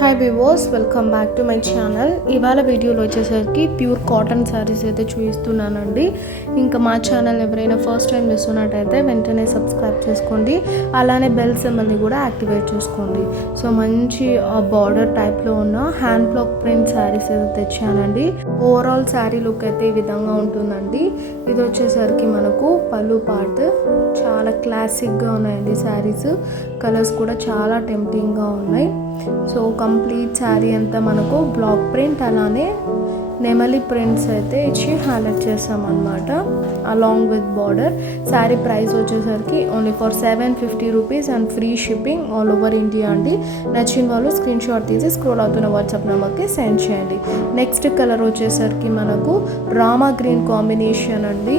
Hi viewers, welcome back to my channel. ఇవాళ వీడియోలో వచ్చేసరికి ప్యూర్ కాటన్ శారీస్ అయితే చూపిస్తున్నానండి. ఇంకా మా ఛానల్ ఎవరైనా ఫస్ట్ టైం చూస్తున్నట్టయితే వెంటనే సబ్స్క్రైబ్ చేసుకోండి, అలానే బెల్ సింబల్ని కూడా యాక్టివేట్ చేసుకోండి. సో మంచి బార్డర్ టైప్లో ఉన్న హ్యాండ్ బ్లాక్ ప్రింట్ శారీస్ అయితే తెచ్చానండి. ఓవరాల్ శారీ లుక్ అయితే ఈ విధంగా ఉంటుందండి. ఇది వచ్చేసరికి మనకు పళ్ళు పార్ట్ చాలా క్లాసిక్గా ఉన్నాయండి శారీస్. కలర్స్ కూడా చాలా టెంప్టింగ్గా ఉన్నాయి. సో కంప్లీట్ శారీ అంతా మనకు బ్లాక్ ప్రింట్ అలానే నెమలి ప్రింట్స్ అయితే ఇచ్చి హైలైట్ చేస్తామన్నమాట along with border. Sari price వచ్చేసరికి only for 750 rupees and free shipping all over India అండి. నచ్చిన వాళ్ళు స్క్రీన్ షాట్ తీసి స్క్రోల్ అవుతున్న వాట్సాప్ నెంబర్కి సెండ్ చేయండి. నెక్స్ట్ కలర్ వచ్చేసరికి మనకు రామా గ్రీన్ కాంబినేషన్ అండి.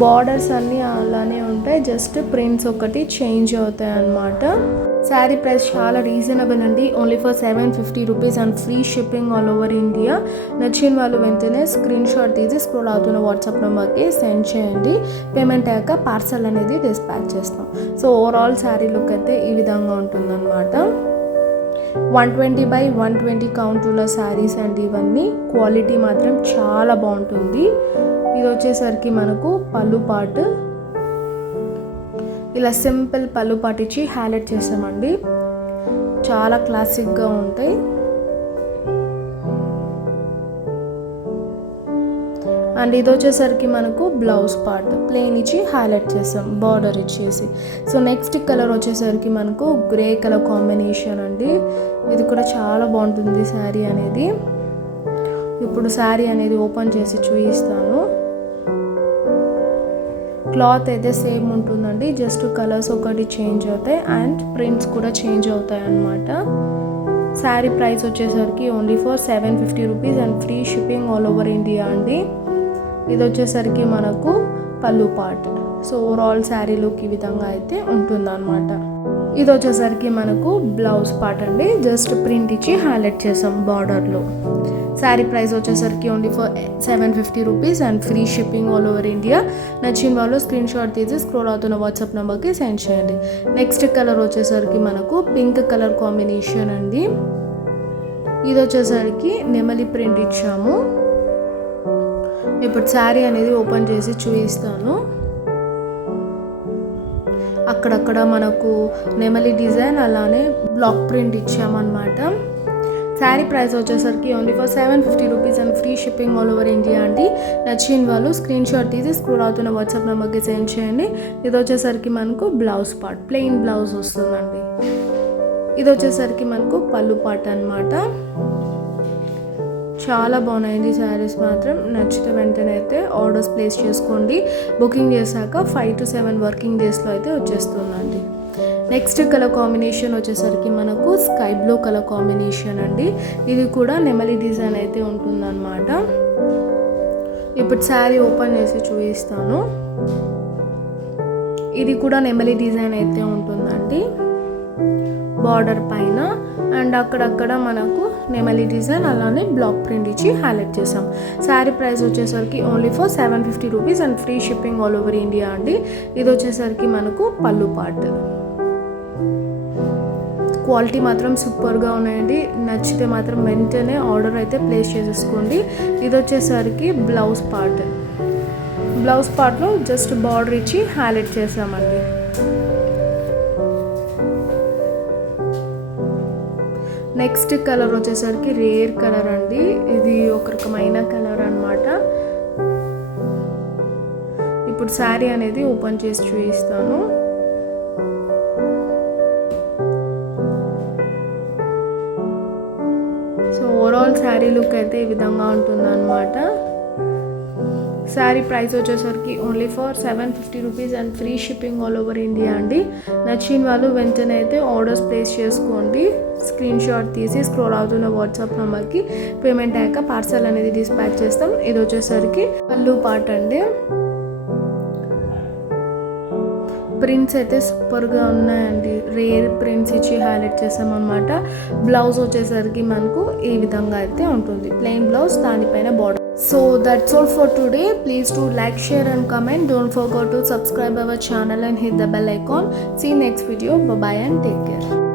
బార్డర్స్ అన్నీ అలానే ఉంటాయి, జస్ట్ ప్రింట్స్ ఒకటి చేంజ్ అవుతాయి అన్నమాట. శారీ ప్రైస్ చాలా రీజనబుల్ అండి. Only for 750 rupees and free shipping all over India. నచ్చిన వాళ్ళు వెంటనే స్క్రీన్ షాట్ తీసి స్క్రోల్ అవుతున్న వాట్సాప్ నెంబర్కి సెండ్ చేయండి. పేమెంట్ అయ్యాక పార్సల్ అనేది డిస్పాచ్ చేస్తాం. సో ఓవరాల్ శారీ లుక్ అయితే ఈ విధంగా ఉంటుందన్నమాట. 120x120 కౌంటుల శారీస్ అండి ఇవన్నీ. క్వాలిటీ మాత్రం చాలా బాగుంటుంది. ఇది వచ్చేసరికి మనకు పళ్ళు పార్ట్ ఇలా సింపుల్ పళ్ళు పార్ట్ ఇచ్చి హైలైట్ చేసామండి. చాలా క్లాసిక్గా ఉంటాయి. అండ్ ఇది వచ్చేసరికి మనకు బ్లౌజ్ పార్ట్ ప్లెయిన్ ఇచ్చి హైలైట్ చేసాం బార్డర్ ఇచ్చేసి. సో నెక్స్ట్ కలర్ వచ్చేసరికి మనకు గ్రే కలర్ కాంబినేషన్ అండి. ఇది కూడా చాలా బాగుంటుంది శారీ అనేది. ఇప్పుడు శారీ అనేది ఓపెన్ చేసి చూపిస్తాను. క్లాత్ అయితే సేమ్ ఉంటుందండి, జస్ట్ కలర్స్ ఒకటి చేంజ్ అవుతాయి అండ్ ప్రింట్స్ కూడా చేంజ్ అవుతాయి అన్నమాట. శారీ ప్రైస్ వచ్చేసరికి only for 750 rupees and free shipping all over India అండి. ఇది వచ్చేసరికి మనకు పళ్ళు part. So overall sari look ఈ విధంగా అయితే ఉంటుందన్నమాట. ఇది వచ్చేసరికి మనకు బ్లౌజ్ పార్ట్ అండి, జస్ట్ ప్రింట్ ఇచ్చి హైలైట్ చేసాం బార్డర్లో. శారీ ప్రైస్ వచ్చేసరికి only for 750 rupees and free shipping all over India. నచ్చిన వాళ్ళు స్క్రీన్ షాట్ తీసి స్క్రోల్ అవుతున్న వాట్సాప్ నెంబర్కి సెండ్ చేయండి. నెక్స్ట్ కలర్ వచ్చేసరికి మనకు పింక్ కలర్ కాంబినేషన్ అండి. ఇది వచ్చేసరికి నెమలి ప్రింట్ ఇచ్చాము. ఇప్పుడు శారీ అనేది ఓపెన్ చేసి చూపిస్తాను. అక్కడక్కడ మనకు నెమలి డిజైన్ అలానే బ్లాక్ ప్రింట్ ఇచ్చామన్నమాట. శారీ ప్రైస్ వచ్చేసరికి only for 750 rupees and free shipping all over India అండి. నచ్చిన వాళ్ళు స్క్రీన్ షాట్ తీసి స్క్రోల్ అవుతున్న వాట్సాప్ నెంబర్కి సెండ్ చేయండి. ఇది వచ్చేసరికి మనకు బ్లౌజ్ పార్ట్ ప్లెయిన్ బ్లౌజ్ వస్తుందండి. ఇది వచ్చేసరికి మనకు పళ్ళు పార్ట్ అన్నమాట. చాలా బాగున్నాయండి శారీస్ మాత్రం. నచ్చితే వెంటనే అయితే ఆర్డర్స్ ప్లేస్ చేసుకోండి. బుకింగ్ చేశాక 5 to 7 వర్కింగ్ డేస్లో అయితే వచ్చేస్తుందండి. నెక్స్ట్ కలర్ కాంబినేషన్ వచ్చేసరికి మనకు స్కై బ్లూ కలర్ కాంబినేషన్ అండి. ఇది కూడా నెమలి డిజైన్ అయితే ఉంటుందన్నమాట. ఇప్పుడు శారీ ఓపెన్ చేసి చూపిస్తాను. ఇది కూడా నెమలి డిజైన్ అయితే ఉంటుందండి బార్డర్ పైన. అండ్ అక్కడక్కడ మనకు నెమలి డిజైన్ అలానే బ్లాక్ ప్రింట్ ఇచ్చి హైలైట్ చేసాం. శారీ ప్రైస్ వచ్చేసరికి only for 750 rupees and free shipping all over India అండి. ఇది వచ్చేసరికి మనకు పళ్ళు పార్ట్. క్వాలిటీ మాత్రం సూపర్గా ఉన్నాయండి. నచ్చితే మాత్రం వెంటనే ఆర్డర్ అయితే ప్లేస్ చేసేసుకోండి. ఇది వచ్చేసరికి బ్లౌజ్ పార్ట్. బ్లౌజ్ పార్ట్లో జస్ట్ బార్డర్ ఇచ్చి హైలైట్ చేసామండి. నెక్స్ట్ కలర్ వచ్చేసరికి రేర్ కలర్ అండి. ఇది ఒక రకమైన కలర్ అన్నమాట. ఇప్పుడు శారీ అనేది ఓపెన్ చేసి చూపిస్తాను. సో ఓవరాల్ శారీ లుక్ అయితే ఈ విధంగా ఉంటుందన్నమాట. శారీ ప్రైస్ వచ్చేసరికి only for 750 rupees and free shipping all over India అండి. నచ్చిన వాళ్ళు వెంటనే అయితే ఆర్డర్స్ ప్లేస్ చేసుకోండి. స్క్రీన్ షాట్ తీసి స్క్రోల్ అవుతున్న వాట్సాప్ నెంబర్కి పేమెంట్ అయ్యాక పార్సల్ అనేది డిస్పాచ్ చేస్తాం. ఇది వచ్చేసరికి పళ్ళు పార్ట్ అండి. ప్రింట్స్ అయితే సూపర్గా ఉన్నాయండి. రేర్ ప్రింట్స్ ఇచ్చి హైలైట్ చేసామన్నమాట. బ్లౌజ్ వచ్చేసరికి మనకు ఈ విధంగా అయితే ఉంటుంది, ప్లెయిన్ బ్లౌజ్, దానిపైన border. So that's all for today. Please do like, share and comment. Don't forget to subscribe our channel and hit the bell icon. See you next video. Bye bye and take care.